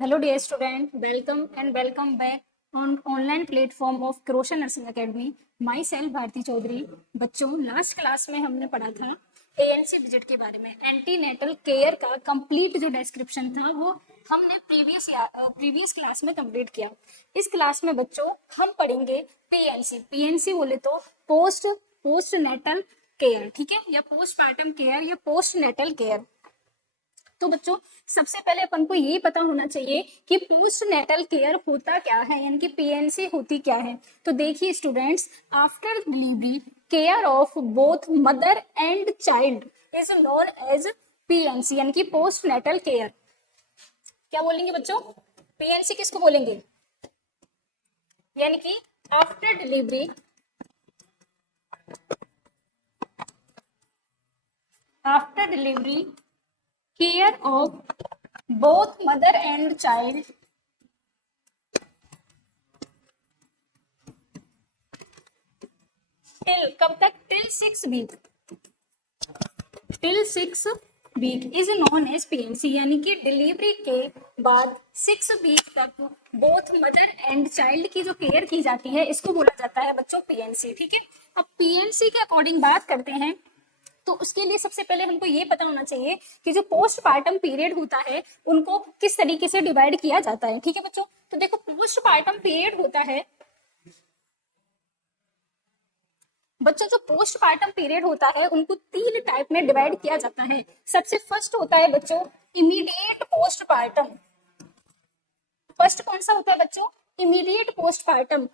Hello dear student, welcome back on online platform of Crotian Nursing Academy. Myself Bharti Chaudhary. बच्चों last class में हमने पढ़ा था एएनसी विजिट के बारे में। एंटीनेटल केयर का कंप्लीट जो डिस्क्रिप्शन था वो हमने प्रीवियस क्लास में कंप्लीट किया। इस क्लास में बच्चों हम पढ़ेंगे पीएनसी बोले तो पोस्ट नेटल केयर, ठीक है, या पोस्टपार्टम केयर या पोस्ट नेटल केयर। तो बच्चों सबसे पहले अपन को ये पता होना चाहिए कि पोस्ट नेटल केयर होता क्या है, यानी कि पीएनसी होती क्या है। तो देखिए students, after delivery care of both mother and child is known as PNC, यानी कि पोस्ट नेटल केयर। क्या बोलेंगे बच्चों? पीएनसी किसको बोलेंगे? यानी कि after delivery care of both mother and child till कब तक? till 6 week is known as PNC, यानी कि डिलीवरी के बाद 6 वीक तक बोथ मदर एंड चाइल्ड की जो केयर की जाती है इसको बोला जाता है बच्चों पीएनसी, ठीक है। अब पीएनसी के अकॉर्डिंग बात करते हैं तो उसके लिए सबसे पहले हमको ये पता होना चाहिए कि जो पोस्टपार्टम पीरियड होता है उनको किस तरीके से डिवाइड किया जाता है, ठीक है बच्चों। तो देखो पोस्टपार्टम पीरियड होता है बच्चों, जो पोस्टपार्टम पीरियड होता है उनको 3 टाइप में डिवाइड किया जाता है। सबसे फर्स्ट होता है बच्चों इमीडिएट पोस्टपार्टम। फर्स्ट कौन सा होता है बच्चों? Immediate postpartum.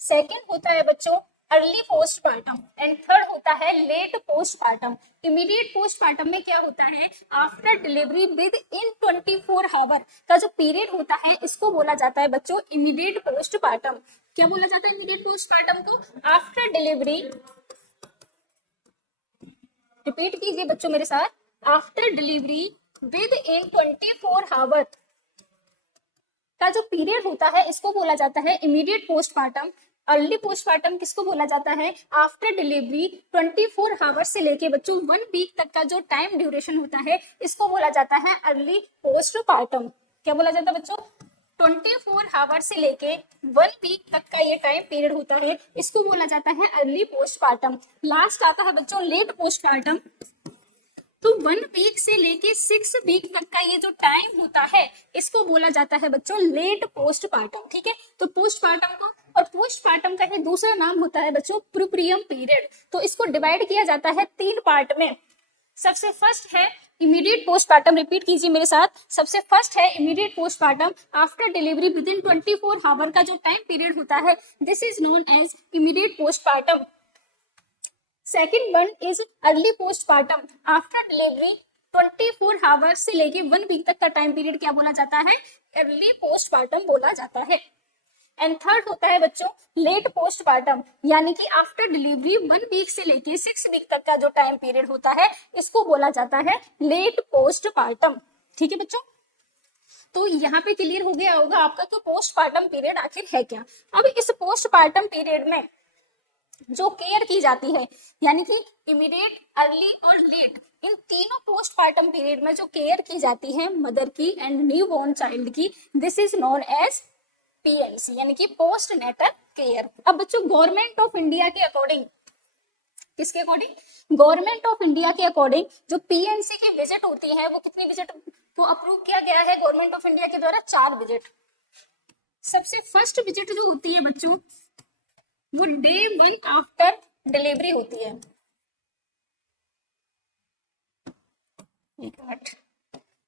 सेकंड होता है बच्चों अर्ली पोस्टपार्टम एंड थर्ड होता है लेट पोस्टपार्टम। इमीडिएट पोस्टपार्टम में क्या होता है? After delivery within 24 hour का जो पीरियड होता है इसको बोला जाता है बच्चों इमीडिएट पोस्टपार्टम। क्या बोला जाता है इमीडिएट पोस्टपार्टम को? आफ्टर डिलीवरी, रिपीट कीजिए बच्चों मेरे साथ, after delivery within 24 hour का जो पीरियड होता है इसको बोला जाता है इमीडिएट पोस्टपार्टम। अर्ली पोस्टपार्टम किसको बोला जाता है? आफ्टर डिलीवरी 24 आवर्स से लेके बच्चों 1 वीक तक का जो टाइम ड्यूरेशन होता है इसको बोला जाता है अर्ली पोस्टपार्टम। क्या बोला जाता है बच्चों? 24 आवर्स से लेके 1 वीक तक का ये टाइम पीरियड होता है इसको बोला जाता है अर्ली पोस्टपार्टम। लास्ट आता है बच्चों लेट पोस्टपार्टम। तो 1 वीक से लेके 6 वीक तक का ये जो टाइम होता है इसको बोला जाता है बच्चों लेट पोस्टपार्टम, ठीक है। तो पोस्टपार्टम को और पोस्टपार्टम का ही दूसरा नाम होता है बच्चों प्रूप्रियम पीरियड। तो इसको डिवाइड किया जाता है 3 पार्ट में। सबसे फर्स्ट है इमीडिएट पोस्टपार्टम, रिपीट कीजिए मेरे साथ। सबसे फर्स्ट है immediate postpartum after delivery within 24 hour का जो टाइम पीरियड होता है this is known as immediate postpartum. Second one is early postpartum after delivery 24 hours से लेके 1 वीक तक का टाइम पीरियड क्या बोला जाता है? अर्ली पोस्टपार्टम बोला जाता है। एंड थर्ड होता है बच्चों लेट पोस्टपार्टम, यानी कि आफ्टर डिलीवरी 1 वीक से लेके 6 वीक तक का जो टाइम पीरियड होता है इसको बोला जाता है लेट पोस्टपार्टम, ठीक है बच्चों। तो यहाँ पे क्लियर हो गया होगा आपका कि पोस्टपार्टम पीरियड आखिर है क्या। अब इस पोस्टपार्टम पीरियड में जो केयर की जाती है यानी कि इमीडिएट, अर्ली और लेट, इन तीनों पोस्टपार्टम पीरियड में जो केयर की जाती है मदर की एंड न्यू बॉर्न चाइल्ड की this is known as PNC, यानी कि पोस्ट नेटल केयर। अब बच्चों गवर्नमेंट ऑफ इंडिया के अकॉर्डिंग, किसके अकॉर्डिंग? गवर्नमेंट ऑफ इंडिया के अकॉर्डिंग जो पीएनसी की विजिट होती है वो कितनी विजिट को अप्रूव किया गया है गवर्नमेंट ऑफ इंडिया के द्वारा? 4 विजिट। सबसे फर्स्ट विजिट जो होती है बच्चों वो डे 1 आफ्टर डिलीवरी होती है। एक मिनट,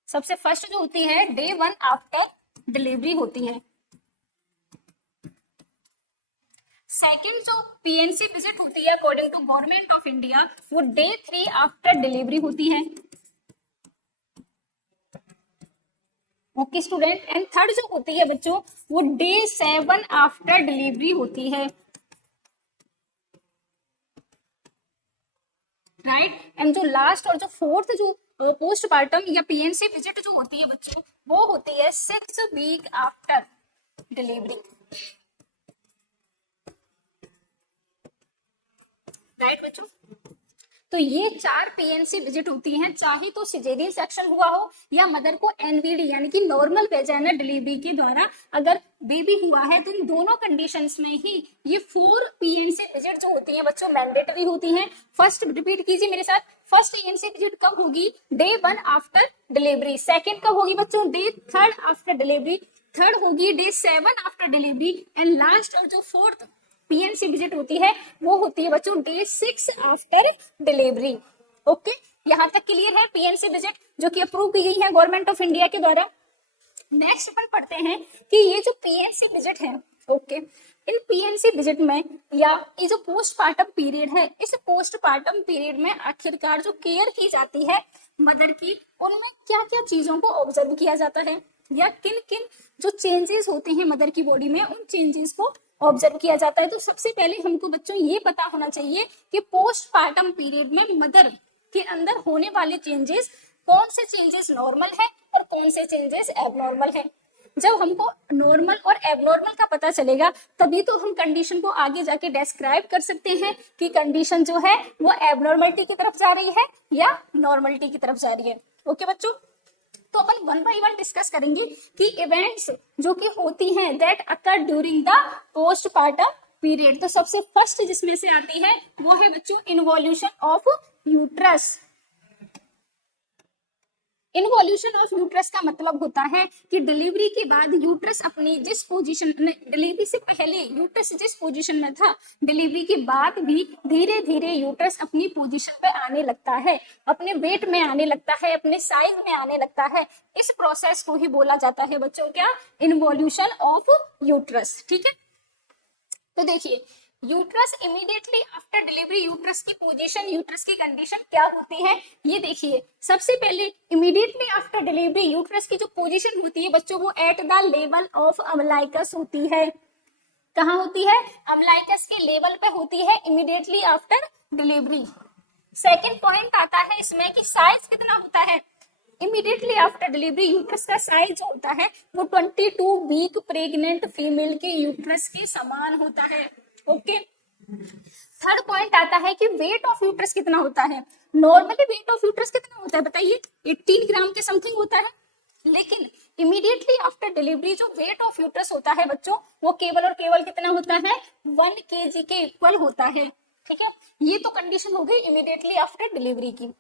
सबसे फर्स्ट जो होती है डे 1 आफ्टर डिलीवरी होती है। सेकेंड जो पीएनसी विजिट होती है according to government of India वो डे 3 आफ्टर डिलीवरी होती है। Okay student. एंड थर्ड जो होती है बच्चों वो डे 7 आफ्टर डिलीवरी होती है, राइट। एंड जो लास्ट और जो फोर्थ जो पोस्टपार्टम या पीएनसी विजिट जो होती है बच्चों वो होती है 6 वीक आफ्टर डिलीवरी, राइट बच्चों। तो ये 4 पीएनसी विजिट होती हैं, चाहे तो सिजेरियन सेक्शन हुआ हो या मदर को एनवीडी यानी कि नॉर्मल वेजाइनल डिलीवरी के द्वारा अगर बेबी हुआ है, तो इन दोनों कंडीशंस में ही ये 4 पीएनसी विजिट जो होती हैं बच्चों मैंडेटरी होती हैं। फर्स्ट रिपीट कीजिए मेरे साथ, फर्स्ट पीएनसी विजिट कब होगी? Day 1 after delivery. सेकेंड कब होगी बच्चों? Day 3 after delivery. थर्ड होगी day 7 after delivery. And last और जो फोर्थ पीएनसी विजिट होती है वो होती है बच्चों डे 6 आफ्टर डिलीवरी। ओके, यहाँ तक क्लियर है पीएनसी विजिट जो कि अप्रूव की गई है गवर्नमेंट ऑफ इंडिया के द्वारा। नेक्स्ट अपन पढ़ते हैं कि ये जो पीएनसी विजिट है, ओके, इन पीएनसी विजिट में या ये जो पोस्टपार्टम पीरियड है, इस पोस्टपार्टम पीरियड में आखिरकार जो केयर की जाती है मदर की, उनमें क्या क्या चीजों को ऑब्जर्व किया जाता है या किन किन जो चेंजेस होते हैं मदर की बॉडी में, उन चेंजेस को ऑब्जर्व किया जाता है। तो सबसे पहले हमको बच्चों ये पता होना चाहिए कि पोस्टपार्टम पीरियड में मदर के अंदर होने वाले चेंजेस, कौन से चेंजेस नॉर्मल है और कौन से चेंजेस एबनॉर्मल है। जब हमको नॉर्मल और एबनॉर्मल का पता चलेगा तभी तो हम कंडीशन को आगे जाके डिस्क्राइब कर सकते हैं कि कंडीशन जो है वो एबनॉर्मलिटी की तरफ जा रही है या नॉर्मलिटी की तरफ जा रही है। ओके बच्चों, तो अपन 1 बाय 1 डिस्कस करेंगे कि इवेंट्स जो कि होती हैं that occur during the postpartum period. तो सबसे फर्स्ट जिसमें से आती है वो है बच्चों involution of uterus. Involution of uterus का मतलब होता है कि डिलीवरी के बाद यूट्रस अपनी जिस पोजीशन, डिलीवरी से पहले यूट्रस जिस पोजीशन में था, डिलीवरी के बाद भी धीरे धीरे यूट्रस अपनी पोजीशन पे आने लगता है, अपने वेट में आने लगता है, अपने साइज में आने लगता है। इस प्रोसेस को ही बोला जाता है बच्चों क्या? Involution of uterus. ठीक है, तो देखिए uterus immediately after delivery uterus की पोजीशन, यूट्रस की कंडीशन क्या होती है ये देखिए। सबसे पहले इमीडिएटली आफ्टर डिलीवरी यूट्रस की जो पोजीशन होती है बच्चों वो eight the level of umbilicus होती है। कहाँ होती है? अम्लाइकस के लेवल पे होती है immediately after delivery. Second point आता है इसमें कि साइज कितना होता है। इमीडिएटली आफ्टर डिलीवरी यूट्रस का साइज जो होता है वो 22 वीक प्रेग्नेंट फीमेल के यूट्रस के समान होता है। ओके, थर्ड पॉइंट आता है कि वेट ऑफ यूट्रस कितना होता है। नॉर्मली वेट ऑफ यूट्रस कितना होता है बताइए? 18 ग्राम के समथिंग होता है, लेकिन इमीडिएटली आफ्टर डिलीवरी जो वेट ऑफ यूट्रस होता है बच्चों वो केवल और केवल कितना होता है? 1 kg के इक्वल होता है। ठीक है, ये तो कंडीशन हो गई इमीडिएटली आफ्टर डिलीवरी की।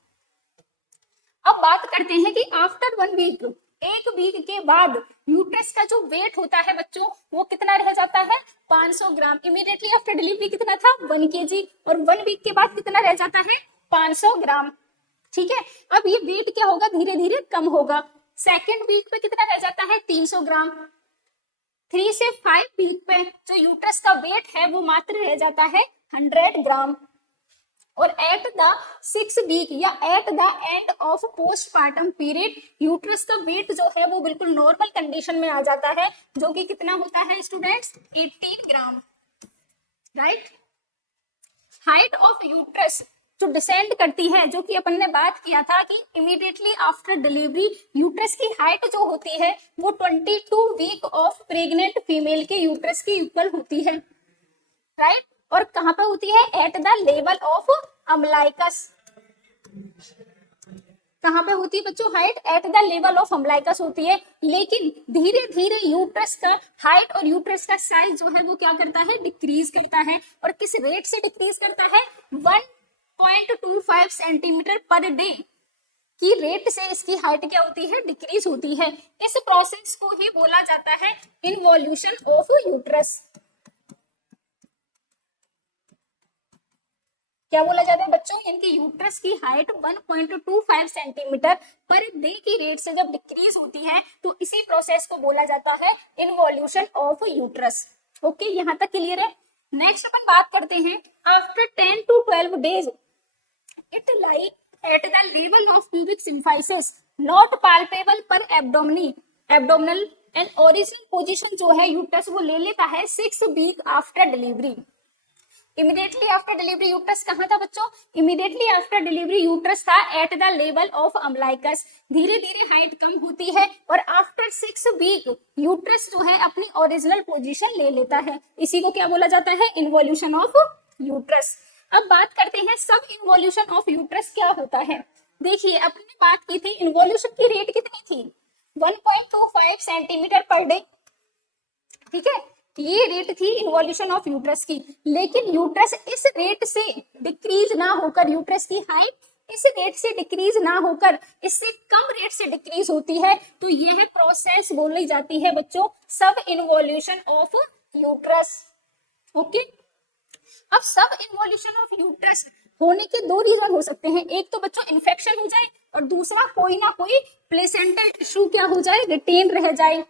अब बात करते हैं कि आफ्टर 1 वीक, 1 वीक के बाद यूट्रस का जो वेट होता है बच्चों वो कितना रह जाता है? 500 ग्राम। इमीडिएटली आफ्टर डिलीवरी कितना था? 1 kg, और 1 वीक के बाद कितना रह जाता है? 500 ग्राम। ठीक है, अब ये वेट क्या होगा? धीरे धीरे कम होगा। सेकेंड वीक पे कितना रह जाता है? 300 ग्राम। 3 से 5 वीक पे जो यूट्रस का वेट है वो मात्र रह जाता है 100 ग्राम। और एट द 6 वीक या at the end of postpartum period uterus का वेट जो है वो बिल्कुल नॉर्मल कंडीशन में आ जाता है, जो कि कितना होता है students? 18 gram. Right, height of uterus जो डिसेंड करती है, जो कि अपन ने बात किया था कि इमीडिएटली आफ्टर डिलीवरी यूट्रस की हाइट जो होती है वो 22 वीक ऑफ प्रेग्नेंट फीमेल के यूट्रस की इक्वल होती है। राइट, और कहां पे होती है? At the level of umbilicus. कहां पे होती है बच्चों? Height at the level of umbilicus होती है। लेकिन धीरे धीरे यूट्रस का हाइट और यूट्रस का साइज जो है वो क्या करता है? डिक्रीज करता है। और किस रेट से डिक्रीज करता है? 1.25 सेंटीमीटर पर डे की रेट से इसकी हाइट क्या होती है? डिक्रीज होती है। इस प्रोसेस को ही बोला जाता है इन्वॉल्यूशन ऑफ यूट्रस। क्या बोला जाता है बच्चों? इनकी यूट्रस की हाइट 1.25 सेंटीमीटर पर डे की रेट से जब डिक्रीज होती है तो इसी प्रोसेस को बोला जाता है इन्वॉल्यूशन ऑफ यूट्रस। ओके, यहाँ तक क्लियर है। नेक्स्ट अपन बात करते हैं after 10 to 12 days it lie at the level of pubic symphysis not palpable पर एब्डोमिनल एंड ओरिजिनल पोजीशन जो है यूट्रस वो ले लेता है 6 week after delivery. Immediately after delivery uterus कहाँ था बच्चों? इमीडिएटली आफ्टर डिलीवरी यूट्रस था at the level of umbilicus. धीरे धीरे हाइट कम होती है और आफ्टर 6 वीक यूट्रस जो है अपनी ओरिजिनल पोजीशन ले लेता है। इसी को क्या बोला जाता है? Involution of uterus. अब बात करते हैं सब इन्वोल्यूशन ऑफ यूट्रस क्या होता है। देखिए अपने बात की थी इन्वोल्यूशन की रेट कितनी थी 1.25 सेंटीमीटर पर डे, ठीक है, ये रेट थी इन्वोल्यूशन ऑफ यूट्रस की। लेकिन यूट्रस इस रेट से डिक्रीज ना होकर, यूट्रस की हाइट इस रेट से डिक्रीज ना होकर इससे कम रेट से डिक्रीज होती है, तो यह प्रोसेस बोली जाती है बच्चों सब इन्वोल्यूशन ऑफ यूट्रस। ओके, अब सब इन्वोल्यूशन ऑफ यूट्रस होने के दो रीजन हो सकते हैं, एक तो बच्चों इन्फेक्शन हो जाए और दूसरा कोई ना कोई प्लेसेंटल टिश्यू क्या हो जाए, रिटेन रह जाए।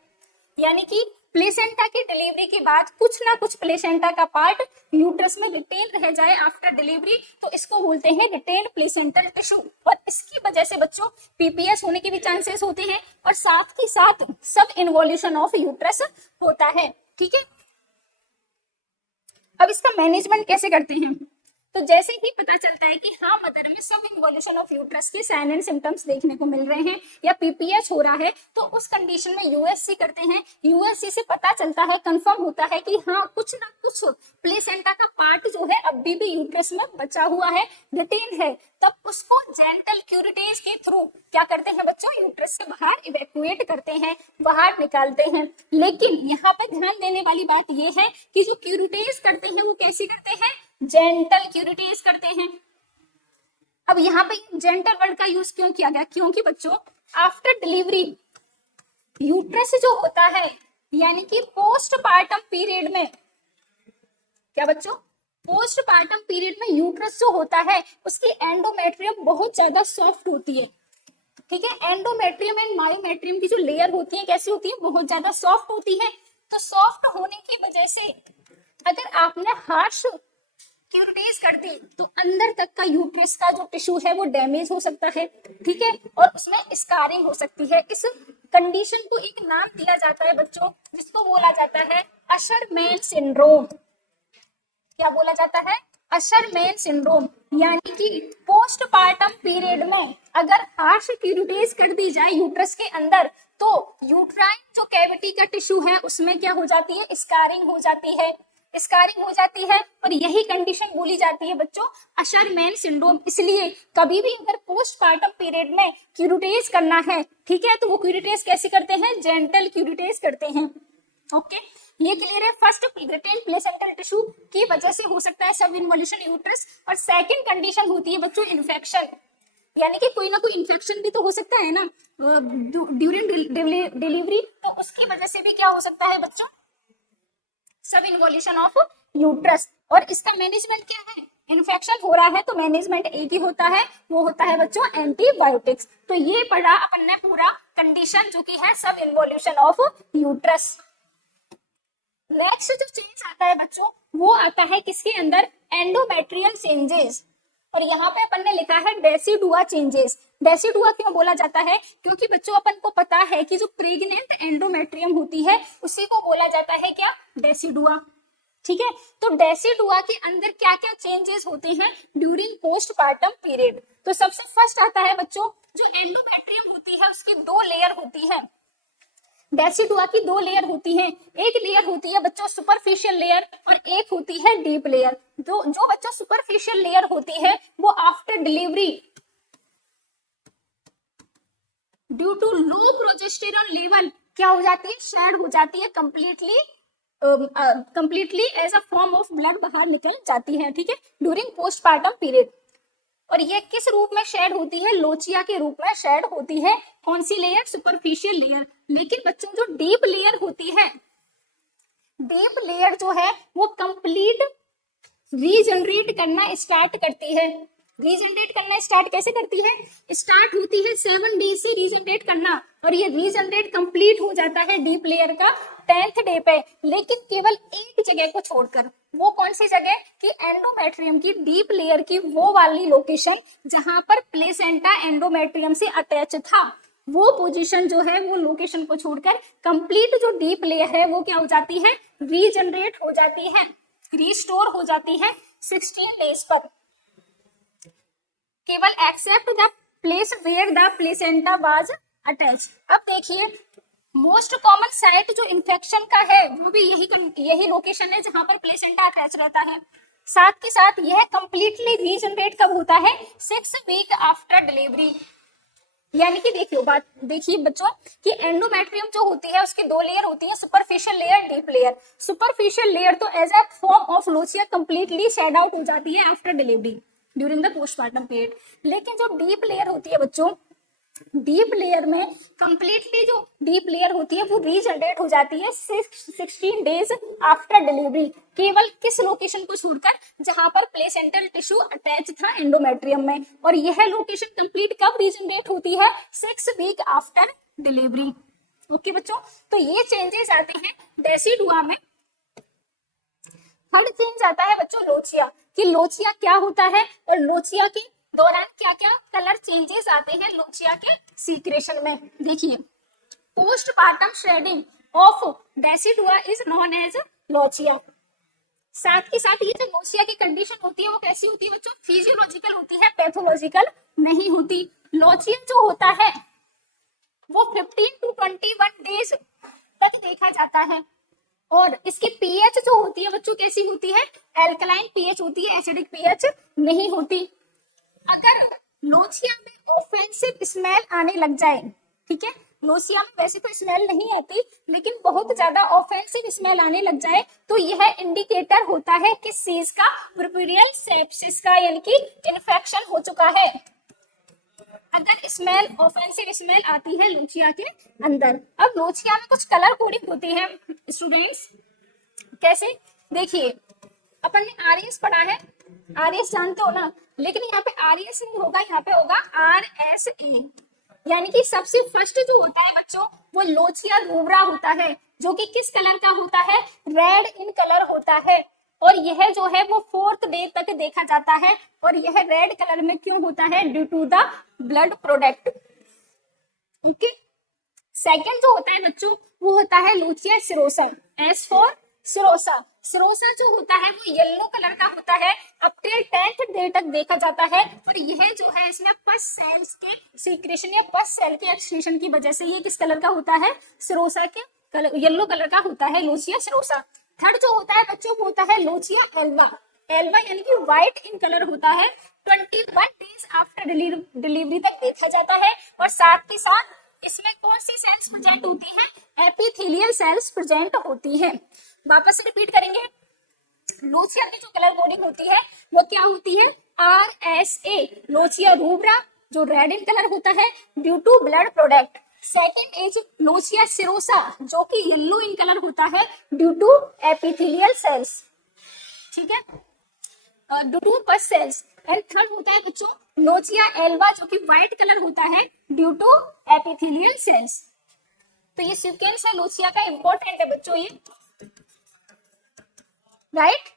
यानी कि प्लेसेंटा की डिलीवरी के बाद कुछ ना कुछ प्लेसेंटा का पार्ट यूट्रस में रिटेन रह जाए आफ्टर डिलीवरी, तो इसको बोलते हैं रिटेन प्लेसेंटल टिश्यू। और इसकी वजह से बच्चों पीपीएस होने के भी चांसेस होते हैं और साथ ही साथ सब इन्वोल्यूशन ऑफ यूट्रस होता है, ठीक है। अब इसका मैनेजमेंट कैसे करते हैं, तो जैसे ही पता चलता है कि हाँ मदर में सब इन्वोल्यूशन ऑफ यूट्रस के साइन एंड सिम्टम्स देखने को मिल रहे हैं या पीपीएच हो रहा है, तो उस कंडीशन में यूएससी करते हैं। यूएससी से पता चलता है, कंफर्म होता है कि हाँ कुछ ना कुछ प्लेसेंटा का पार्ट जो है अभी भी यूट्रस में बचा हुआ है, रिटेन है, तब उसको जेंटल क्यूरिटेज के थ्रू क्या करते हैं बच्चों, यूट्रस से बाहर इवैक्यूएट करते हैं, बाहर निकालते हैं। लेकिन यहाँ पे ध्यान देने वाली बात यह है कि जो क्यूरिटेज करते हैं वो कैसी करते हैं, जेंटल क्यूरिटेज करते हैं। अब यहाँ पे जेंटल वर्ड का यूज क्यों किया गया, क्योंकि बच्चों आफ्टर डिलीवरी यूट्रस जो होता है यानी कि पोस्टपार्टम पीरियड में, क्या बच्चों, पोस्टपार्टम पीरियड में यूट्रस जो होता है उसकी एंडोमेट्रियम बहुत ज्यादा सॉफ्ट होती है, ठीक है। एंडोमेट्रियम एंड मायोमेट्रियम की जो लेयर होती है कैसी होती है, बहुत ज्यादा सॉफ्ट होती है। तो सॉफ्ट होने की वजह से अगर आपने हार्श क्यूरिटेज कर दी तो अंदर तक का यूट्रस का जो टिश्यू है वो डैमेज हो सकता है, ठीक है, और उसमें स्कारिंग हो सकती है। इस कंडीशन को एक नाम दिया जाता है बच्चों, जिसको बोला जाता है अशरमैन सिंड्रोम। क्या बोला जाता है, अशरमैन सिंड्रोम। यानी कि पोस्टपार्टम पीरियड में अगर हार्श क्यूरिटेज कर दी जाए यूट्रस के अंदर तो यूट्राइन जो कैविटी का टिश्यू है उसमें क्या हो जाती है, स्कारिंग हो जाती है, स्कारिंग हो जाती है, और यही कंडीशन बोली जाती है बच्चों अशरमैन सिंड्रोम। इसलिए कभी भी अगर पोस्टपार्टम पीरियड में क्यूरिटेज करना है, ठीक है, तो वो क्यूरिटेज कैसे करते हैं, जेंटल क्यूरिटेज करते हैं। ओके, ये क्लियर है। फर्स्ट रिटेन प्लेसेंटल टिश्यू की वजह से हो सकता है सब इन्वोल्यूशन यूट्रस, और सेकंड कंडीशन होती है बच्चों इन्फेक्शन, यानी कि कोई ना कोई इन्फेक्शन भी तो हो सकता है ना ड्यूरिंग डिलीवरी, तो उसकी वजह से भी क्या हो सकता है बच्चों, सब इन्वोल्यूशन ऑफ यूट्रस। और इसका मैनेजमेंट क्या है, इन्फेक्शन हो रहा है तो मैनेजमेंट एक ही होता है, वो होता है बच्चों एंटीबायोटिक्स। तो ये पढ़ा अपन ने पूरा कंडीशन जो कि है सब इन्वोल्यूशन ऑफ यूट्रस। नेक्स्ट जो चेंज आता है बच्चों वो आता है किसके अंदर, एंडोमेट्रियल चेंजेस। और यहाँ पे अपन ने लिखा है डेसिडुआ चेंजेस। डेसिडुआ क्यों बोला जाता है, क्योंकि बच्चों अपन को पता है कि जो प्रेग्नेंट एंडोमेट्रियम होती है उसी को बोला जाता है क्या, डेसिडुआ, ठीक है। तो डेसिडुआ के अंदर क्या क्या चेंजेस होते हैं ड्यूरिंग पोस्टपार्टम पीरियड। तो सबसे फर्स्ट आता है बच्चों जो एंडोमेट्रियम होती है उसकी दो लेयर होती है, डेसिडुआ की दो लेयर होती हैं, एक लेयर होती है बच्चों सुपरफिशियल लेयर और एक होती है डीप लेयर। जो बच्चों सुपरफिशियल लेयर होती है वो after delivery due to low progesterone level क्या हो जाती है, शेड हो जाती है completely as a form of blood बाहर निकल जाती है, ठीक है, ड्यूरिंग पोस्टपार्टम पीरियड। और ये किस रूप में शेड होती है, लोचिया के रूप में शेड होती है। कौन सी लेयर, सुपरफिशियल लेयर। लेकिन बच्चों जो डीप लेयर होती है, डीप लेयर जो है वो कंप्लीट रीजनरेट करना स्टार्ट करती है। रीजनरेट करना स्टार्ट कैसे करती है, स्टार्ट होती है 7 डेज से रीजनरेट करना, और ये रीजनरेट कंप्लीट हो जाता है डीप लेयर का 10th डे पे, लेकिन केवल एक जगह को छोड़कर। वो कौन सी जगह कि एंडोमेट्रियम की डीप लेयर की वो वाली लोकेशन जहां पर प्लेसेंटा एंडोमेट्रियम से अटैच था, वो पोजीशन जो है वो लोकेशन को छोड़कर कंप्लीट जो डीप लेयर है वो क्या हो जाती है, रीजनरेट हो जाती है, रिस्टोर हो जाती है 16 डेज पर, केवल except the place where the placenta was attach. अब देखिए मोस्ट कॉमन साइट जो इन्फेक्शन का है वो भी यही लोकेशन है जहां पर प्लेसेंटा अटैच रहता है। साथ के साथ यह कंप्लीटली रीजनरेट कब होता है? 6 वीक आफ्टर डिलीवरी। यानी कि देखिए बात देखिए बच्चों कि एंडोमेट्रियम जो होती है उसकी दो लेयर होती है, superficial layer, deep layer. Superficial layer तो as a form of lochia completely shed out हो जाती है after delivery during the postpartum period. लेकिन जो डीप लेयर होती है बच्चों, डीप लेयर में कंप्लीटली जो डीप लेयर होती है वो रीजनरेट हो जाती है 16 डेज आफ्टर डिलीवरी, केवल किस लोकेशन को छोड़कर? जहां पर प्लेसेंटल टिश्यू अटैच था एंडोमेट्रियम में। और यह लोकेशन कंप्लीट कब रीजनरेट होती है? 6 वीक आफ्टर डिलीवरी। ओके बच्चों, तो ये चेंजेस आते हैं डेसिडुआ में। थर्ड चेंज आता है बच्चों लोचिया, कि लोचिया क्या होता है और लोचिया के दौरान क्या क्या कलर चेंजेस आते हैं लोचिया के सीक्रेशन में। देखिए postpartum shedding of decidua is known as lochia. साथ के साथ ये जो लोचिया की कंडीशन होती है वो कैसी होती है बच्चों? फिजियोलॉजिकल होती है, पैथोलॉजिकल नहीं होती। लोचिया जो होता है वो 15 to 21 डेज तक देखा जाता है। और इसकी पीएच जो होती है बच्चों कैसी होती है? एल्कलाइन पीएच होती है, एसिडिक पीएच नहीं होती। अगर लोचिया में ऑफेंसिव स्मेल आने लग जाए, ठीक है, लोचिया में वैसे तो स्मेल नहीं आती लेकिन बहुत ज्यादा ऑफेंसिव स्मेल आने लग जाए तो यह इंडिकेटर होता है किस चीज का? पुरपुरियल सेप्सिस का, यानी कि इन्फेक्शन हो चुका है। अगर स्मेल ऑफेंसिव स्मेल आती है लोचिया के अंदर। अब लोचिया में कुछ कलर कोडिंग होती है स्टूडेंट्स, कैसे? देखिए अपन ने आरएस पढ़ा है, आरएस जानते हो ना, लेकिन यहाँ पे आरएस नहीं होगा, यहाँ पे होगा आरएसए। यानी कि सबसे फर्स्ट जो होता है बच्चों वो लोचिया रूब्रा होता है, जो कि किस कलर का होता है? रेड इन कलर होता है। और यह जो है वो 4th डे तक देखा जाता है। और यह रेड कलर में क्यों होता है? Due to the blood product. Okay, second जो होता है बच्चों वो होता है lochia serosa, S for serosa. Serosa जो होता है वो येलो कलर का होता है, अप टिल 10th डे तक देखा जाता है। और यह जो है इसमें पस सेल्स के सीक्रेशन या पस सेल के एक्सक्रीशन की वजह से ये किस कलर का होता है? सिरोसा के कलर, येलो कलर का होता है लोचिया सिरोसा। थर्ड जो होता है बच्चों वो होता है लोचिया एल्वा। एल्वा यानी कि व्हाइट इन कलर होता है, 21 डेज आफ्टर डिलीवरी तक देखा जाता है। और साथ के साथ इसमें कौन सी सेल्स प्रेजेंट होती हैं? एपिथेलियल सेल्स प्रेजेंट होती हैं। वापस से रिपीट करेंगे, लोचिया की जो कलर कोडिंग होती है वो क्या होती है? आरएसए, लोचिया रूब्रा जो रेड इन कलर होता है due to blood product. Second is lochia serosa जो कि येलो इन कलर होता है ड्यू टू एपिथेलियल सेल्स, ठीक है, due to pus cells. And third होता है बच्चों लोचिया एल्वा जो कि व्हाइट कलर होता है ड्यू टू एपिथेलियल सेल्स। तो ये सीक्वेंस है लोचिया का, इंपॉर्टेंट है बच्चों ये, राइट।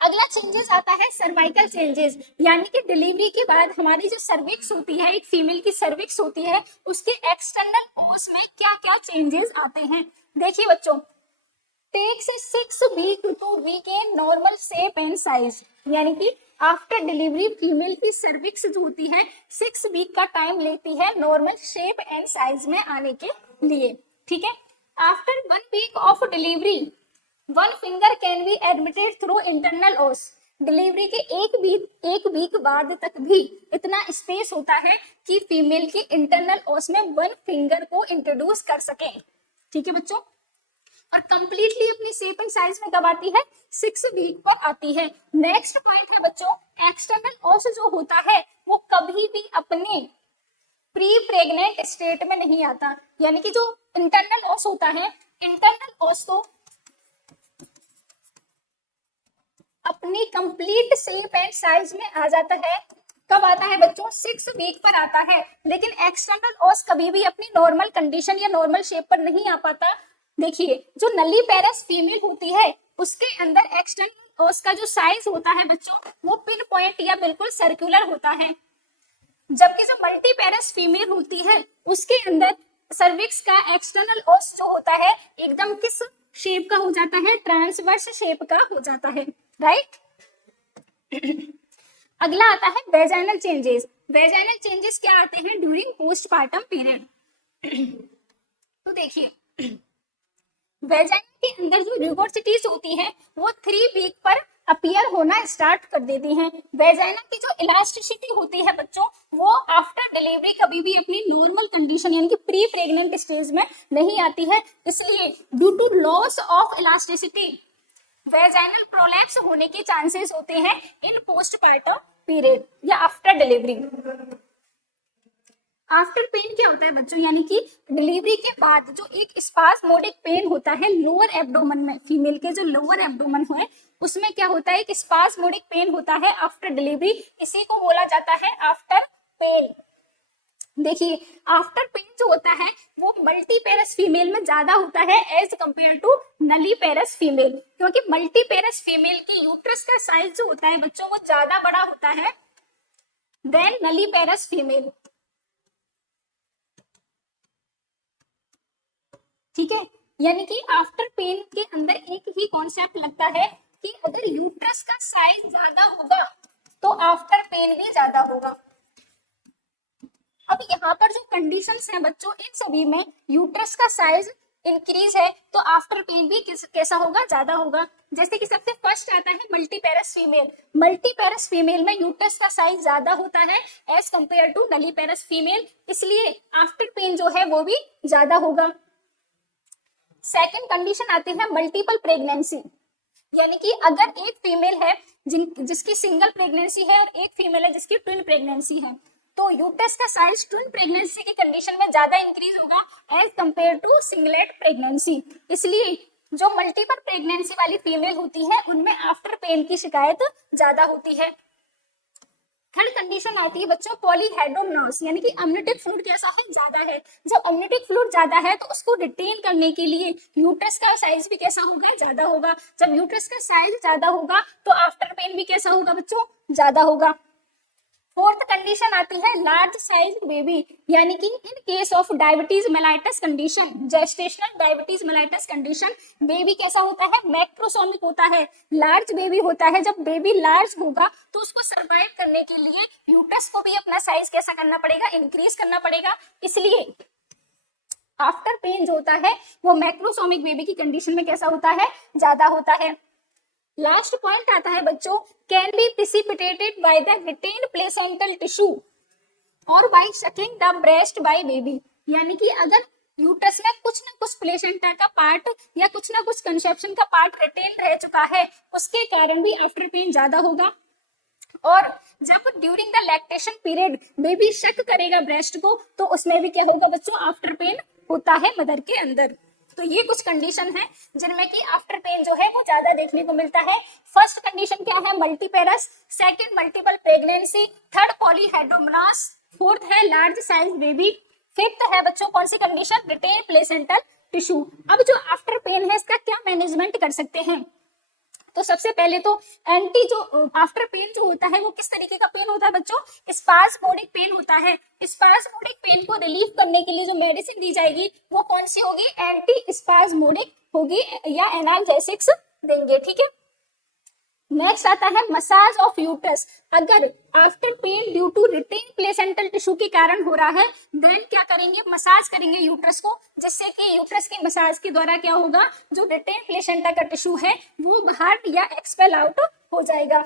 अगला चेंजेस आता है सर्वाइकल चेंजेस, यानी कि डिलीवरी के बाद हमारी जो सर्विक्स होती है, एक फीमेल की सर्विक्स होती है, उसके एक्सटर्नल ओस में क्या क्या चेंजेस आते हैं। देखिए बच्चों, takes 6 week to regain normal shape and size, यानी कि आफ्टर डिलीवरी फीमेल की सर्विक्स जो होती है 6 वीक का टाइम लेती है नॉर्मल शेप एंड साइज में आने के लिए, ठीक है। After 1 week of delivery 1 finger can be admitted through internal os. Delivery के एक वीक बाद तक भी इतना स्पेस होता है कि फीमेल की इंटरनल ओस में 1 फिंगर को इंट्रोड्यूस कर सके, ठीक है बच्चों। और कंप्लीटली अपनी शेप एंड साइज में कब आती है? 6 वीक पर आती है। नेक्स्ट पॉइंट है बच्चों, एक्सटर्नल ओस जो होता है वो कभी भी अपने प्री प्रेग्नेंट स्टेट में नहीं आता, यानी कि जो इंटरनल ओस होता है, इंटरनल ओस तो अपनी कंप्लीट शेप एंड साइज में आ जाता है। कब आता है बच्चों? 6 वीक पर आता है। लेकिन एक्सटर्नल ओस कभी भी अपनी नॉर्मल कंडीशन या नॉर्मल शेप पर नहीं आ पाता। देखिए जो नली पेरस फीमेल होती है उसके अंदर एक्सटर्नल ओस का जो साइज होता है बच्चों वो पिन पॉइंट या बिल्कुल सर्कुलर होता है, जबकि जो मल्टी पेरस फीमेल होती है उसके अंदर सर्विक्स का एक्सटर्नल ओस जो होता है एकदम किस शेप का हो जाता है? ट्रांसवर्स शेप का हो जाता है, राइट। अगला आता है वेजाइनल चेंजेस। वेजाइनल चेंजेस क्या आते हैं ड्यूरिंग पोस्टपार्टम पीरियड? तो देखिए वेजाइना के अंदर जो ल्यूकोसिटीज होती है वो 3 वीक पर होना स्टार्ट कर देती हैं। वेजाइना की जो इलास्टिसिटी होती है बच्चों, वो आफ्टर डिलीवरी कभी भी अपनी नॉर्मल कंडीशन यानी कि प्री प्रेग्नेंट स्टेज में नहीं आती है। इसलिए due to loss of elasticity vaginal prolapse होने के चांसेस होते हैं इन पोस्टपार्टम पीरियड या आफ्टर डिलीवरी। आफ्टर पेन क्या होता है बच्चों, यानी कि डिलीवरी के बाद जो एक स्पास्मोडिक पेन होता है लोअर एब्डोमेन में, फीमेल के जो लोअर एब्डोमेन है उसमें क्या होता है, एक स्पास्मोडिक पेन होता है आफ्टर डिलीवरी, इसी को बोला जाता है आफ्टर पेन। देखिए आफ्टर पेन जो होता है वो मल्टीपेरस फीमेल में ज्यादा होता है एज कंपेयर टू नलीपेरस फीमेल, क्योंकि मल्टीपेरस फीमेल की यूट्रस का साइज जो होता है बच्चों वो ज्यादा बड़ा होता है देन नलीपेरस फीमेल। ठीक है, यानी कि आफ्टर पेन के अंदर एक ही कॉन्सेप्ट लगता है कि अगर यूट्रस का साइज ज्यादा होगा तो आफ्टर पेन भी ज्यादा होगा। अब यहाँ पर जो कंडीशंस हैं बच्चों, इन सभी में यूट्रस का साइज इंक्रीज है तो आफ्टर पेन भी कैसा होगा, ज्यादा होगा। जैसे कि सबसे फर्स्ट आता है मल्टीपेरस फीमेल। मल्टीपेरस फीमेल में यूट्रस का साइज ज्यादा होता है एज कंपेयर टू नलीपेरस फीमेल, इसलिए आफ्टर पेन जो है वो भी ज्यादा होगा। सेकेंड कंडीशन आती है मल्टीपल प्रेगनेंसी, यानी कि अगर एक फीमेल है जिसकी सिंगल प्रेगनेंसी है और एक फीमेल है जिसकी ट्विन प्रेगनेंसी है, तो यूट्रस का साइज ट्विन प्रेगनेंसी की कंडीशन में ज्यादा इंक्रीज होगा as compare to singlet pregnancy. इसलिए जो मल्टीपल प्रेगनेंसी वाली फीमेल होती है उनमें आफ्टर पेन की शिकायत ज्यादा होती है। थर्ड कंडीशन आती है बच्चों पॉलीहेड्रोमनस, यानी कि अम्नियोटिक फ्लूइड कैसा है, ज्यादा है। जब अम्नियोटिक फ्लूइड ज्यादा है तो उसको रिटेन करने के लिए यूट्रस का साइज भी कैसा होगा, ज्यादा होगा। जब यूट्रस का साइज ज्यादा होगा तो आफ्टर पेन भी कैसा होगा बच्चों, ज्यादा होगा। फोर्थ कंडीशन आती है लार्ज साइज बेबी, यानी कि in case of diabetes mellitus condition, gestational diabetes mellitus condition, baby कैसा होता है, मैक्रोसोमिक होता है, लार्ज बेबी होता है। जब बेबी लार्ज होगा तो उसको सर्वाइव करने के लिए यूट्रस को भी अपना साइज कैसा करना पड़ेगा, इंक्रीज करना पड़ेगा। इसलिए आफ्टर पेन जो होता है वो मैक्रोसोमिक बेबी की कंडीशन में कैसा होता है, ज्यादा होता है। लास्ट पॉइंट आता है बच्चों can be precipitated by the retained placental tissue और by sucking the breast by baby, यानी कि अगर यूट्रस में कुछ ना कुछ प्लेसेंटा का पार्ट या कुछ ना कुछ कंसेप्शन का पार्ट रिटेन रह चुका है उसके कारण भी आफ्टर पेन ज्यादा होगा। और जब during the lactation period baby शक करेगा ब्रेस्ट को तो उसमें भी क्या होगा बच्चों, आफ्टर पेन होता है मदर के अंदर। तो ये कुछ कंडीशन है जिनमें कि आफ्टर पेन जो है वो ज्यादा देखने को मिलता है। फर्स्ट कंडीशन क्या है, multiparous. Second multiple pregnancy. Third polyhydramnios. Fourth है लार्ज साइज बेबी। फिफ्थ है बच्चों कौन सी कंडीशन, रिटेन प्लेसेंटल टिश्यू। अब जो आफ्टर पेन है इसका क्या मैनेजमेंट कर सकते हैं, तो सबसे पहले तो एंटी जो आफ्टर पेन जो होता है वो किस तरीके का पेन होता है बच्चों, स्पास्मोडिक पेन होता है। स्पास्मोडिक पेन को रिलीफ करने के लिए जो मेडिसिन दी जाएगी वो कौन सी होगी, एंटी स्पास्मोडिक होगी या एनाल्जेसिक्स देंगे। ठीक है, नेक्स्ट आता है मसाज ऑफ यूट्रस। अगर after pain due to retain placental tissue के कारण हो रहा है देन क्या करेंगे, मसाज करेंगे यूट्रस को, जिससे कि यूट्रस की मसाज के द्वारा क्या होगा, जो रिटेन प्लेसेंटा का टिश्यू है वो बाहर या एक्सपेल आउट हो जाएगा।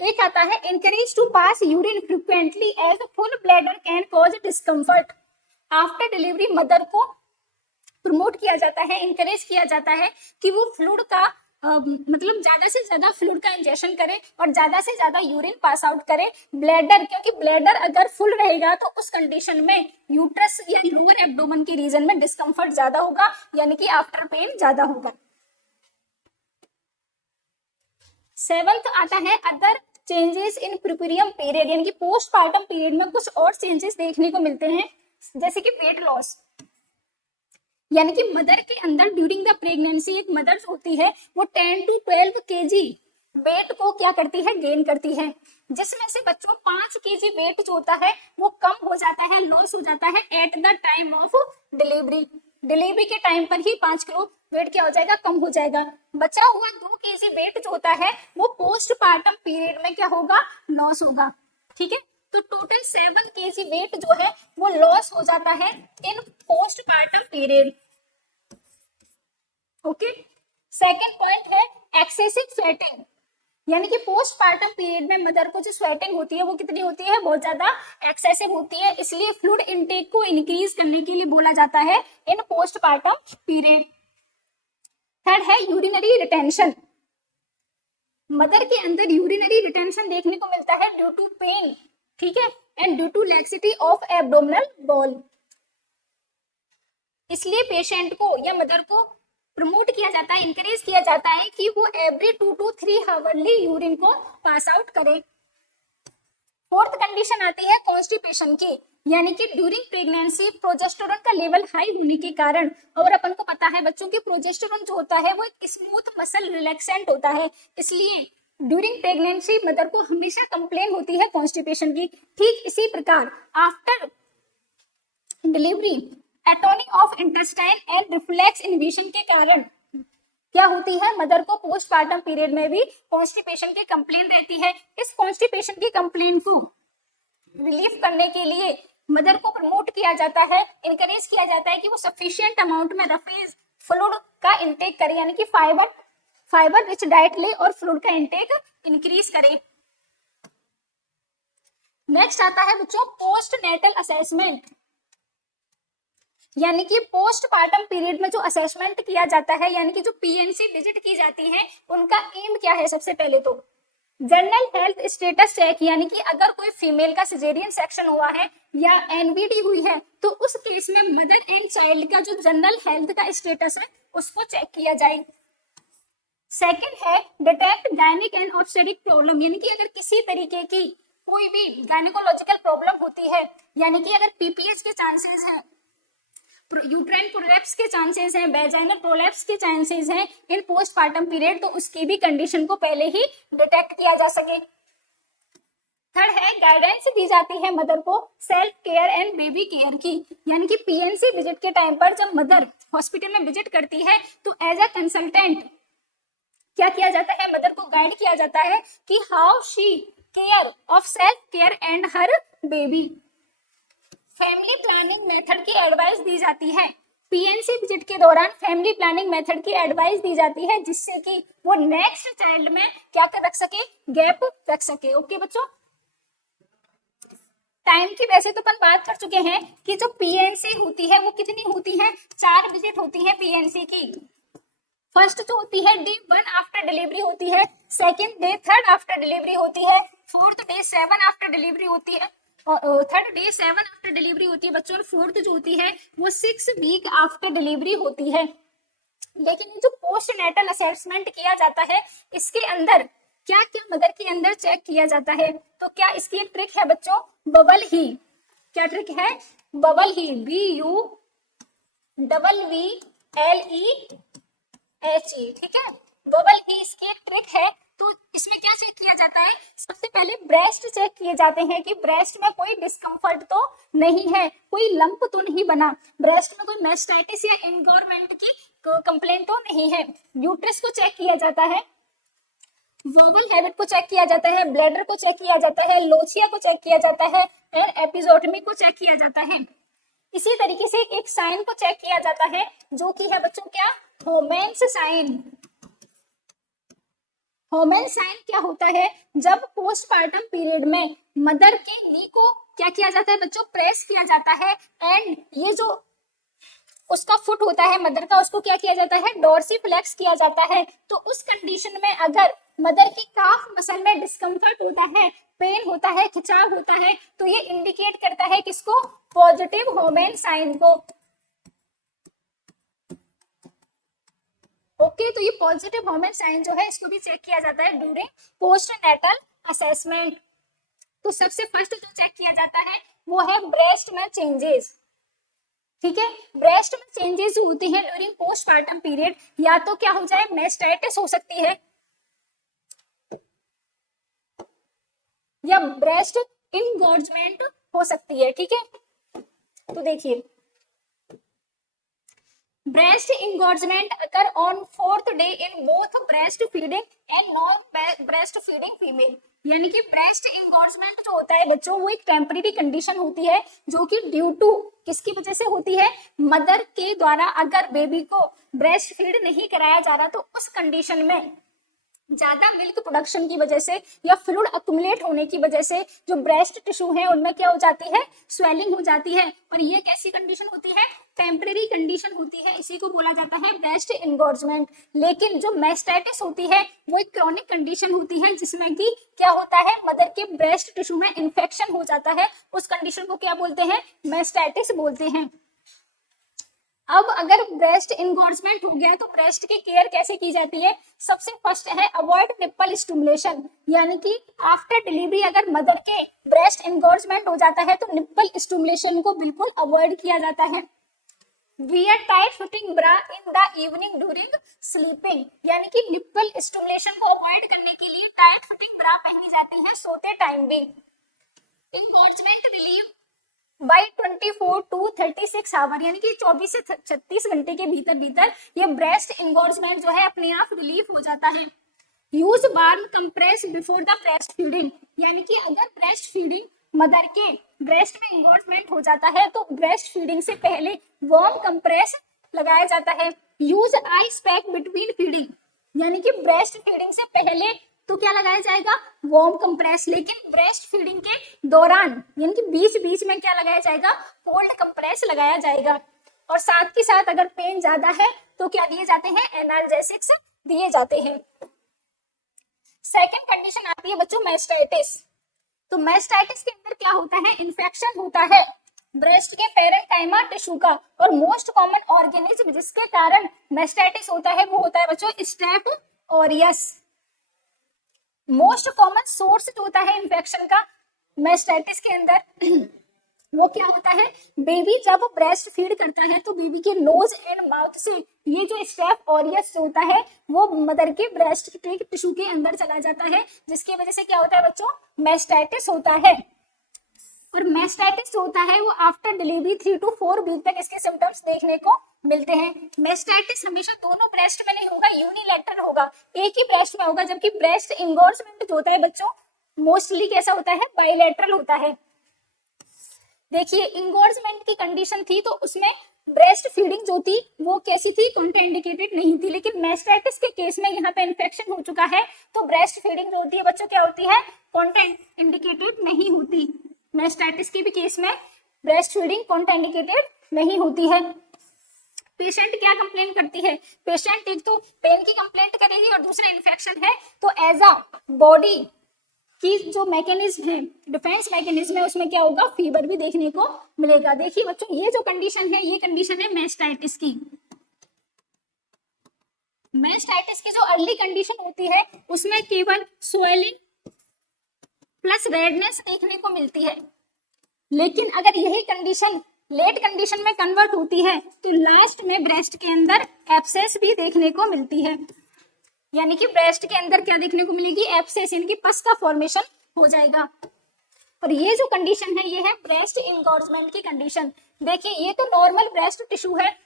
एक आता है encourage to pass urine frequently as full bladder can cause discomfort। After delivery mother को प्रमोट किया जाता है, इंकरेज किया जाता है कि वो फ्लूइड का मतलब ज्यादा से ज्यादा फ्लूइड का इंजेक्शन करे और ज्यादा से ज्यादा यूरिन पास आउट करे। ब्लैडर, क्योंकि ब्लैडर अगर फुल रहेगा तो उस कंडीशन में यूट्रस या लोअर एब्डोमेन के रीजन में डिस्कम्फर्ट ज्यादा होगा, यानी कि आफ्टर पेन ज्यादा होगा। सेवंथ आता है अदर चेंजेस इन प्रीपेरियम पीरियड, यानी कि पोस्टपार्टम पीरियड में कुछ और चेंजेस देखने को मिलते हैं, जैसे कि वेट लॉस, यानी कि मदर के अंदर ड्यूरिंग द प्रेगनेंसी एक मदर होती है वो 10 to 12 kg वेट को क्या करती है, गेन करती है, जिसमें से बच्चों 5 kg वेट जो होता है वो कम हो जाता है, लॉस हो जाता है at the time of delivery. Delivery के टाइम पर ही 5 किलो वेट क्या हो जाएगा, कम हो जाएगा। बचा हुआ 2 kg वेट जो होता है वो पोस्टपार्टम पीरियड में क्या होगा, लॉस होगा। ठीक है, तो टोटल 7 kg वेट जो है वो लॉस हो जाता है in postpartum period. Okay, second point है एक्सेसिव स्वेटिंग, यानी कि पोस्टपार्टम पीरियड में मदर को जो स्वेटिंग होती है वो कितनी होती है, बहुत ज्यादा एक्सेसिव होती है, इसलिए फ्लूइड इनटेक को इंक्रीज करने के लिए बोला जाता है इन पोस्टपार्टम पीरियड। थर्ड है यूरिनरी रिटेंशन, मदर के अंदर यूरिनरी रिटेंशन देखने को मिलता है ड्यू टू पेन, ठीक है, and due to laxity of abdominal wall. इसलिए पेशेंट को या मदर को प्रमोट किया जाता है, इंकरेज किया जाता है कि वो एवरी 2 to 3 आवर्ली यूरिन को पास आउट करे। फोर्थ कंडीशन आती है कॉन्स्टिपेशन की, यानी कि ड्यूरिंग प्रेगनेंसी प्रोजेस्टेरोन का लेवल हाई होने के कारण, और अपन को पता है बच्चों की प्रोजेस्टेरोन जो होता है वो एक स्मूथ मसल रिलैक्सेंट होता है, इसलिए ड्यूरिंग प्रेगनेंसी मदर को हमेशा कंप्लेन होती है कॉन्स्टिपेशन की। ठीक इसी प्रकार after delivery atony of intestine and reflex inhibition के कारण क्या होती है, मदर को पोस्टपार्टम पीरियड में भी कॉन्स्टिपेशन की कंप्लेन रहती है। इस कॉन्स्टिपेशन की कंप्लेन को रिलीफ करने के लिए मदर को प्रमोट किया जाता है, इनकरेज किया जाता है कि वो सफिशिएंट अमाउंट में रफेज फ्लूइड का इंटेक करे, यानी कि फाइबर रिच डाइट ले और फ्लूइड का इंटेक इंक्रीज करे। नेक्स्ट आता है बच्चों पोस्ट नेटल असेसमेंट, यानी कि पोस्टपार्टम पीरियड में जो असेसमेंट किया जाता है, यानी कि जो पीएनसी विजिट की जाती है, उनका एम क्या है, सबसे पहले तो जनरल हेल्थ स्टेटस चेक, यानी कि अगर कोई फीमेल का सिजेरियन सेक्शन हुआ है या एनवीडी हुई है तो उस केस में मदर एंड चाइल्ड का जो जनरल हेल्थ का स्टेटस है उसको चेक किया जाए। सेकंड है डिटेक्ट गायनिक एंड ऑब्स्टेरिक प्रॉब्लम, यानी कि अगर किसी तरीके की कोई भी गायनिकोलॉजिकल प्रॉब्लम होती है, यानी कि अगर पीपीएच के चांसेस हैं, यूट्राइन प्रोलैप्स के चांसेस हैं, वेजाइनल प्रोलैप्स के चांसेस हैं इन पोस्टपार्टम पीरियड, तो उसकी भी कंडीशन को पहले ही डिटेक्ट किया जा सके। थर्ड है गाइडेंस दी जाती है मदर को self care and baby care की, यानी कि पीएनसी विजिट के टाइम पर जब मदर हॉस्पिटल में विजिट करती है तो एज अ कंसल्टेंट क्या किया जाता है, मदर को गाइड किया जाता है कि how she care of self care and her baby. Family planning method की एडवाइस दी जाती है, पीएनसी विजिट के दौरान फैमिली प्लानिंग मेथड की एडवाइस दी जाती है, जिससे कि वो नेक्स्ट चाइल्ड में क्या कर रख सके, गैप रख सके। ओके बच्चों, टाइम की वैसे तो अपन बात कर चुके हैं कि जो पीएनसी होती है वो कितनी होती है, 4 विजिट होती है पीएनसी की। फर्स्ट जो होती है डे 1 आफ्टर डिलीवरी होती है, सेकेंड डे 3 आफ्टर डिलीवरी होती है, फोर्थ डे 7 आफ्टर डिलीवरी होती है, और थर्ड डे 7 आफ्टर डिलीवरी होती है बच्चों, और फोर्थ जो होती है वो 6 वीक आफ्टर डिलीवरी होती है। लेकिन ये जो पोस्ट नेटल असेसमेंट किया जाता है इसके अंदर क्या क्या मदर के अंदर चेक किया जाता है, तो क्या इसकी एक ट्रिक है बच्चों, बबल ही। क्या ट्रिक है, बबल ही, BUWVLEHE, ठीक है, बबल ही इसकी एक ट्रिक है। तो इसमें क्या चेक किया जाता है, सबसे पहले ब्रेस्ट चेक किए जाते हैं कि ब्रेस्ट में कोई डिस्कम्फर्ट तो नहीं है, कोई लंप तो नहीं बना, ब्रेस्ट में कोई मेस्टाइटिस या एनगोरमेंट की कंप्लेंट तो नहीं है। यूट्रस को चेक किया जाता है, वोवल हैबिट को चेक किया जाता है, ब्लैडर को चेक किया जाता है, लोचिया को चेक किया जाता है, एंड एपिजोटमी को चेक किया जाता है। इसी तरीके से एक साइन को चेक किया जाता है जो कि है बच्चों क्या, होमेन्स साइन। होमेन साइन क्या होता है, जब पोस्टपार्टम पीरियड में मदर के नी को क्या किया जाता है बच्चों, प्रेस किया जाता है, एंड ये जो उसका फुट होता है मदर का उसको क्या किया जाता है, डोर्सीफ्लेक्स किया जाता है। तो उस कंडीशन में अगर मदर की काफ मसल में डिस्कम्फर्ट होता है, पेन होता है, खिंचाव होता है, तो ये इंडिकेट करता है किसको, पॉजिटिव होमेन साइन को। ओके, तो ये पॉजिटिव होमेन साइन जो है इसको भी चेक किया जाता है ड्यूरिंग पोस्ट नेटल असेसमेंट। तो सबसे फर्स्ट जो चेक किया जाता है वो है ब्रेस्ट में चेंजेस, ठीक है, ब्रेस्ट में चेंजेस जो होते हैं ड्यूरिंग पोस्टपार्टम पीरियड, या तो क्या हो जाए, मेस्टाइटिस हो सकती है या ब्रेस्ट इनगॉर्जमेंट हो सकती है, ठीक है। तो देखिए breast engorgement occur on 4th day in both breast feeding and non breast feeding female, यानी कि ब्रेस्ट इंगॉर्जमेंट जो होता है बच्चों वो एक टेम्परेरी कंडीशन होती है जो कि ड्यू टू किसकी वजह से होती है, मदर के द्वारा अगर बेबी को ब्रेस्ट फीड नहीं कराया जा रहा तो उस कंडीशन में ज्यादा मिल्क प्रोडक्शन की वजह से या फ्लूइड अक्यूमुलेट होने की वजह से जो ब्रेस्ट टिश्यू है उनमें क्या हो जाती है, स्वेलिंग हो जाती है। और ये कैसी कंडीशन होती है, टेम्परेरी कंडीशन होती है, इसी को बोला जाता है ब्रेस्ट एंगोर्जमेंट। लेकिन जो मैस्टाइटिस होती है वो एक क्रॉनिक कंडीशन होती है, जिसमें कि क्या होता है, मदर के ब्रेस्ट टिश्यू में इन्फेक्शन हो जाता है। उस कंडीशन को क्या बोलते हैं, मैस्टाइटिस बोलते हैं। अब अगर ब्रेस्ट इनगोर्जमेंट हो गया तो ब्रेस्ट की केयर कैसे की जाती है, सबसे फर्स्ट है अवॉइड निप्पल स्टिमुलेशन, यानी कि आफ्टर डिलीवरी अगर मदर के ब्रेस्ट इनगोर्जमेंट हो जाता है तो निप्पल स्टिमुलेशन को बिल्कुल अवॉइड किया जाता है। Wear tight fitting bra in the evening during sleeping, यानी कि निप्पल स्टिमुलेशन को अवॉइड करने के लिए टाइट फिटिंग ब्रा पहनी जाती है सोते टाइम भी। इनगोर्जमेंट रिलीव बाई 24 to 36 आवर, यानी कि 24 से 36 घंटे के भीतर भीतर ये ब्रेस्ट इंगोर्जमेंट जो है अपने आप रिलीफ हो जाता है। Use warm compress before the breast feeding, यानी कि अगर ब्रेस्ट फीडिंग मदर के ब्रेस्ट में इंगोर्जमेंट हो जाता है तो ब्रेस्ट फीडिंग से पहले वार्म कंप्रेस लगाया जाता है। Use ice pack between feeding, यानी कि ब्रेस्ट फीडिंग से पहले तो क्या लगाया जाएगा, वार्म कंप्रेस, लेकिन ब्रेस्ट फीडिंग के दौरान यानी कि बीच बीच में क्या लगाया जाएगा, कोल्ड कंप्रेस लगाया जाएगा। और साथ के साथ अगर पेन ज्यादा है तो क्या दिए जाते हैं, एनाल्जेसिक्स दिए जाते हैं। सेकेंड कंडीशन आती है बच्चों मैस्टाइटिस। तो मैस्टाइटिस के अंदर क्या होता है, इन्फेक्शन होता है ब्रेस्ट के पेरेंकाइमा टिश्यू का, और मोस्ट कॉमन ऑर्गेनिज्म जिसके कारण मैस्टाइटिस होता है वो होता है बच्चों staph aureus. Most common source जो होता है इन्फेक्शन का मैस्टाइटिस के अंदर वो क्या होता है, बेबी जब ब्रेस्ट फीड करता है तो बेबी के नोज एंड माउथ से ये जो स्टेफ ऑरियस होता है वो मदर के ब्रेस्ट के टिश्यू के अंदर चला जाता है, जिसकी वजह से क्या होता है बच्चों, मैस्टाइटिस होता है। और मैस्टाइटिस जो होता है वो आफ्टर डिलीवरी 3 to 4 वीक तक इसके सिम्टम्स देखने को मिलते हैं। मैस्टाइटिस हमेशा दोनों ब्रेस्ट में नहीं होगा, यूनिलैटरल होगा, एक ही ब्रेस्ट में होगा, जबकि ब्रेस्ट इंगोर्जमेंट जो होता है बच्चों मोस्टली कैसा होता है, बाइलेटरल होता है। देखिए इंगोर्जमेंट की कंडीशन थी तो उसमें ब्रेस्ट फीडिंग जो थी वो कैसी थी, कॉन्ट्राइंडिकेटेड नहीं थी, लेकिन मैस्टाइटिस के केस में यहाँ पे इन्फेक्शन हो चुका है तो ब्रेस्ट फीडिंग जो होती है बच्चों क्या होती है, कॉन्ट्राइंडिकेटेड नहीं होती। मैस्टाइटिस के भी केस में ब्रेस्ट फीडिंग कॉन्ट्राइंडिकेटेड नहीं होती है। पेशेंट क्या कंप्लेन करती है, पेशेंट एक तो पेन की कंप्लेंट करेगी और दूसरा इन्फेक्शन है, तो एज अ बॉडी की जो मैकेनिज्म है, डिफेंस मैकेनिज्म है, उसमें क्या होगा, फीवर भी देखने को मिलेगा। देखिए बच्चों ये जो कंडीशन है ये कंडीशन है मैस्टाइटिस की। मैस्टाइटिस की जो अर्ली कंडीशन होती है उसमें केवल स्वेलिंग प्लस रेडनेस देखने को मिलती है, लेकिन अगर यही कंडीशन लेट कंडीशन में कन्वर्ट होती है तो लास्ट में ब्रेस्ट के अंदर एब्सेस भी देखने को मिलती है, यानी कि ब्रेस्ट के अंदर क्या देखने को मिलेगी, एब्सेस, यानी कि पस का फॉर्मेशन हो जाएगा। और ये जो कंडीशन है ये है ब्रेस्ट इंगोर्जमेंट की कंडीशन। देखिए ये तो नॉर्मल ब्रेस्ट टिश्यू है,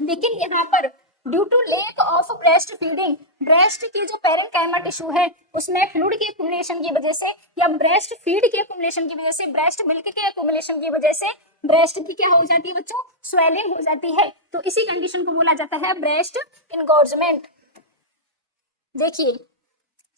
लेकिन यहाँ पर due to lack of breast feeding breast की जो पेरेंकाइमा टिश्यू है उसमें फ्लूइड के एक्युमुलेशन की वजह से या ब्रेस्ट फीड के एक्युमुलेशन की वजह से, ब्रेस्ट मिल्क के एक्युमुलेशन की वजह से ब्रेस्ट की क्या हो जाती है बच्चों, स्वेलिंग हो जाती है, तो इसी कंडीशन को बोला जाता है ब्रेस्ट इंगोर्जमेंट। देखिए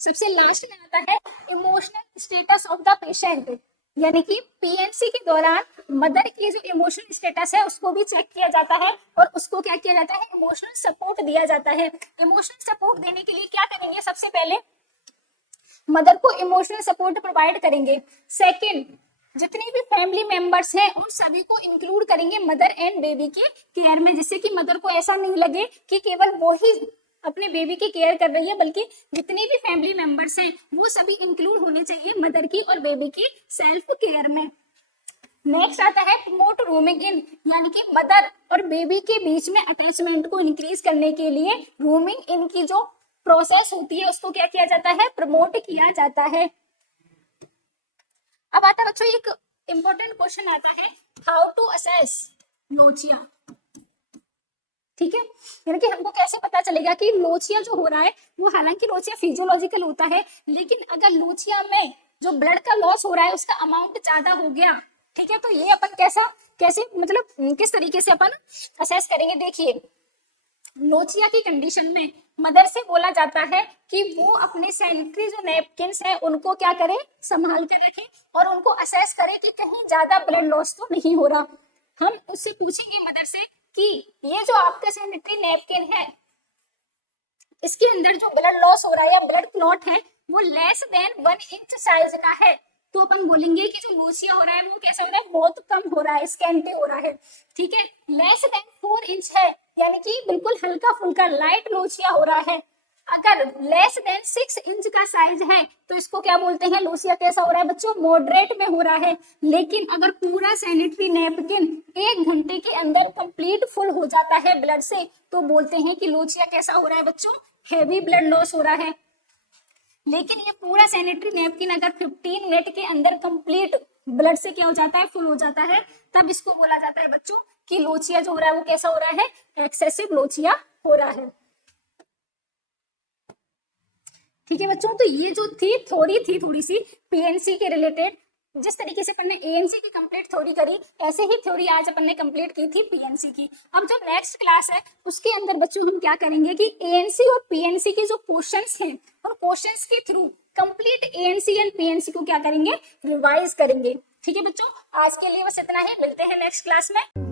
सबसे लास्ट में आता है emotional status of the patient, यानी कि पीएनसी के दौरान मदर की जो इमोशनल स्टेटस है उसको भी चेक किया जाता है और उसको क्या किया जाता है, इमोशनल सपोर्ट दिया जाता है। इमोशनल सपोर्ट देने के लिए क्या करेंगे, सबसे पहले मदर को इमोशनल सपोर्ट प्रोवाइड करेंगे। सेकंड, जितने भी फैमिली मेंबर्स हैं उन सभी को इंक्लूड करेंगे मदर एंड बेबी के केयर में, जिससे कि मदर को ऐसा नहीं लगे कि केवल वो ही अपने बेबी की केयर कर रही है, बल्कि जितने भी फैमिली मेंबर्स हैं वो सभी इंक्लूड होने चाहिए मदर की और बेबी की सेल्फ केयर में। नेक्स्ट आता है प्रमोट रूमिंग इन, यानी कि मदर और बेबी के बीच में अटैचमेंट को इंक्रीज करने के लिए रूमिंग इन की जो प्रोसेस होती है उसको क्या किया जाता है, प्रमोट किया जाता है। अब आता है बच्चों एक इंपॉर्टेंट क्वेश्चन आता है, हाउ टू असेस लोचिया। ठीक है, यानी कि हमको कैसे पता चलेगा कि लोचिया जो हो रहा है वो, हालांकि लोचिया फिजियोलॉजिकल होता है, लेकिन अगर लोचिया में जो ब्लड का लॉस हो रहा है उसका अमाउंट ज्यादा हो गया, ठीक है, तो ये अपन कैसे मतलब किस तरीके से अपन असेस करेंगे। देखिए लोचिया की कंडीशन में मदर से बोला जाता है कि वो अपने सैनिटरी जो नैपकिन्स है उनको क्या करे, संभाल के रखे और उनको असेस करे कि कहीं ज्यादा ब्लड लॉस तो नहीं हो रहा। हम उससे पूछेंगे मदर से कि ये जो आपका सैनिटरी नैपकिन है इसके अंदर जो ब्लड लॉस हो रहा है या ब्लड क्लॉट है वो लेस देन 1 इंच साइज का है, तो अपन बोलेंगे कि जो लोचिया हो रहा है वो कैसा हो रहा है, बहुत कम हो रहा है, स्कैंटी हो रहा है। ठीक है, लेस देन 4 इंच है यानी कि बिल्कुल हल्का फुल्का लाइट लोचिया हो रहा है। अगर लेस देन 6 इंच का साइज है तो इसको क्या बोलते हैं, लोचिया कैसा हो रहा है बच्चों, मॉडरेट में हो रहा है। लेकिन अगर पूरा सैनिटरी नैपकिन 1 घंटे के अंदर कंप्लीट फुल हो जाता है ब्लड से तो बोलते हैं कि लोचिया कैसा हो रहा है बच्चों, हैवी ब्लड लॉस हो रहा है। लेकिन ये पूरा सैनिटरी नैपकिन अगर 15 मिनट के अंदर कंप्लीट ब्लड से क्या हो जाता है, फुल हो जाता है, तब इसको बोला जाता है बच्चों कि लोचिया जो हो रहा है वो कैसा हो रहा है, एक्सेसिव लोचिया हो रहा है। ठीक है बच्चों, तो ये जो थी थोड़ी सी पीएनसी के रिलेटेड, जिस तरीके से अपन ने एएनसी की कंप्लीट थ्योरी करी ऐसे ही थ्योरी आज अपन ने कंप्लीट की थी पीएनसी की। अब जो नेक्स्ट क्लास है उसके अंदर बच्चों हम क्या करेंगे कि एएनसी और पीएनसी के जो क्वेश्चंस हैं और क्वेश्चंस के through complete ANC and PNC को क्या करेंगे, रिवाइज करेंगे। ठीक है बच्चों, आज के लिए बस इतना ही, मिलते हैं नेक्स्ट क्लास में।